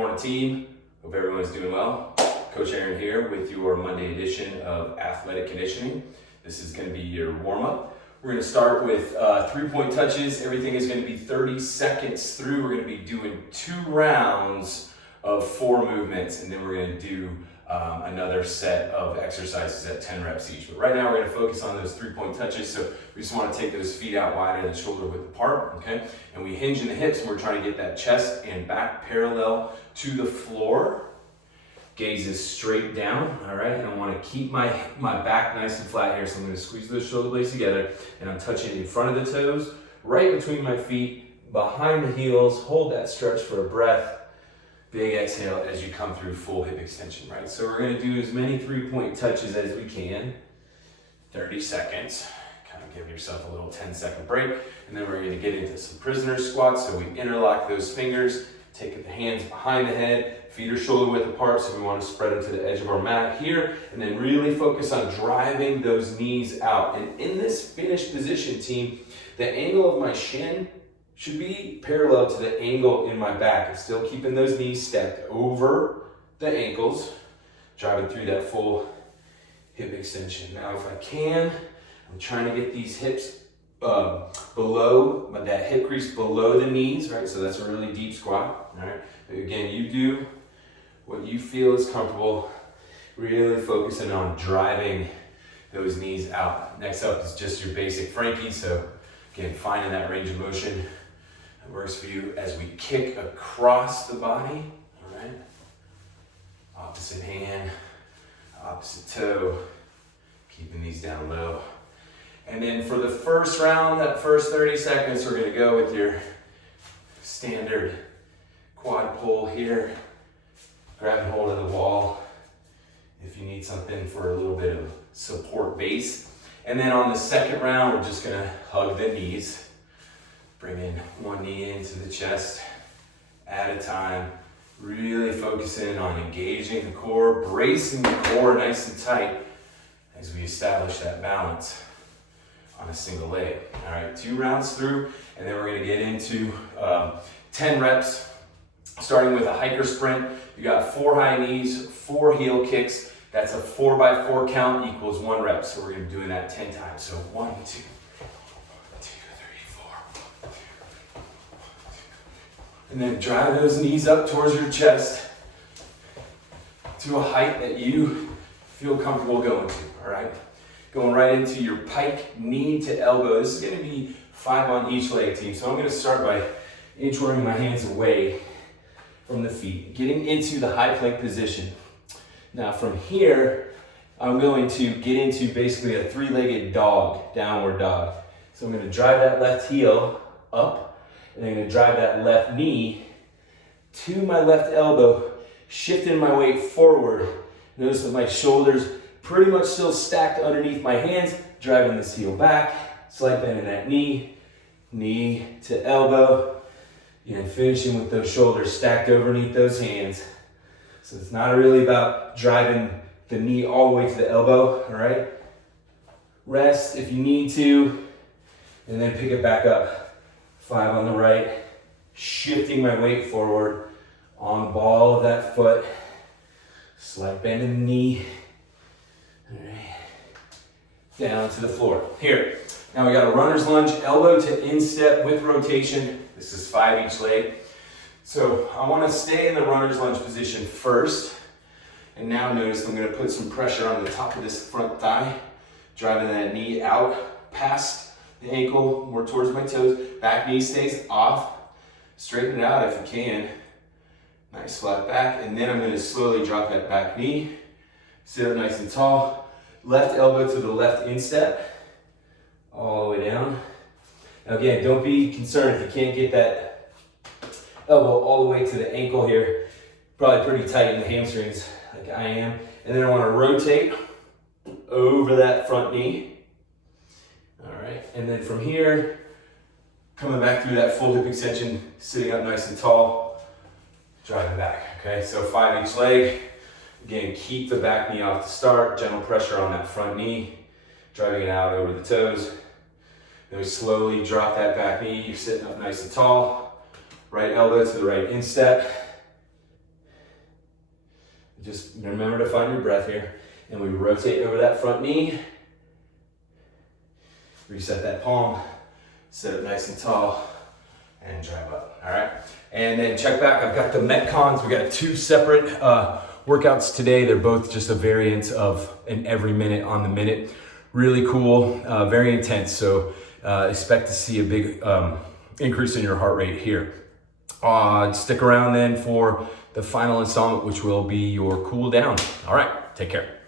morning, team. Hope everyone's doing well. Coach Aaron here with your Monday edition of Athletic Conditioning. This is going to be your warm-up. We're going to start with 3-point touches. Everything is going to be 30 seconds through. We're going to be doing 2 rounds of 4 movements, and then we're going to do another set of exercises at 10 reps each. But right now we're going to focus on those 3-point touches. So we just want to take those feet out wider than shoulder width apart, okay? And we hinge in the hips, and we're trying to get that chest and back parallel to the floor. Gaze is straight down, all right? And I want to keep my back nice and flat here. So I'm going to squeeze those shoulder blades together, and I'm touching in front of the toes, right between my feet, behind the heels. Hold that stretch for a breath. Big exhale as you come through full hip extension, right? So we're going to do as many 3-point touches as we can. 30 seconds. Kind of give yourself a little 10-second break. And then we're going to get into some prisoner squats. So we interlock those fingers, take the hands behind the head, feet are shoulder width apart, so we want to spread them to the edge of our mat here, and then really focus on driving those knees out. And in this finished position, team, the angle of my shin should be parallel to the angle in my back. And still keeping those knees stacked over the ankles, driving through that full hip extension. Now, if I can, I'm trying to get these hips below, that hip crease below the knees, right? So that's a really deep squat, all right? Again, you do what you feel is comfortable, really focusing on driving those knees out. Next up is just your basic Frankie. So again, finding that range of motion that works for you as we kick across the body, all right? Opposite hand, opposite toe, keeping these down low. And then for the first round, that first 30 seconds, we're gonna go with your standard quad pull here. Grab hold of the wall if you need something for a little bit of support base. And then on the second round, we're just gonna hug the knees. Bring in one knee into the chest at a time. Really focusing on engaging the core, bracing the core nice and tight as we establish that balance on a single leg. All right, 2 rounds through, and then we're gonna get into 10 reps, starting with a hiker sprint. You got 4 high knees, 4 heel kicks. That's a 4x4 count equals 1 rep. So we're gonna be doing that 10 times. So 1, 2, 3, 4. And then drive those knees up towards your chest to a height that you feel comfortable going to, all right? Going right into your pike knee to elbow. This is gonna be 5 on each leg, team. So I'm gonna start by inchworming my hands away from the feet, getting into the high plank position. Now from here, I'm going to get into basically a 3-legged dog, downward dog. So I'm gonna drive that left heel up, and I'm gonna drive that left knee to my left elbow, shifting my weight forward. Notice that my shoulders pretty much still stacked underneath my hands, driving this heel back, slight bend in that knee, knee to elbow, and finishing with those shoulders stacked underneath those hands. So it's not really about driving the knee all the way to the elbow, all right? Rest if you need to, and then pick it back up. 5 on the right, shifting my weight forward on ball of that foot, slight bend in the knee, all right, down to the floor. Here, now we got a runner's lunge, elbow to instep with rotation. This is 5 each leg. So I want to stay in the runner's lunge position first. And now notice I'm going to put some pressure on the top of this front thigh, driving that knee out past the ankle, more towards my toes. Back knee stays off. Straighten it out if you can. Nice flat back. And then I'm going to slowly drop that back knee. Sit up nice and tall. Left elbow to the left instep. All the way down. Now again, don't be concerned if you can't get that elbow all the way to the ankle here. Probably pretty tight in the hamstrings like I am. And then I want to rotate over that front knee. All right, and then from here, coming back through that full hip extension, sitting up nice and tall, driving back, okay? So 5 each leg. Again, keep the back knee off to start, gentle pressure on that front knee, driving it out over the toes. Then we slowly drop that back knee, you're sitting up nice and tall. Right elbow to the right instep. just remember to find your breath here. And we rotate over that front knee. Reset that palm. Sit up nice and tall. And drive up, all right? And then check back, I've got the Metcons. We got 2 separate workouts today. They're both just a variant of an every minute on the minute. Really cool, very intense. So expect to see a big increase in your heart rate here. Stick around then for the final installment, which will be your cool down. All right, take care.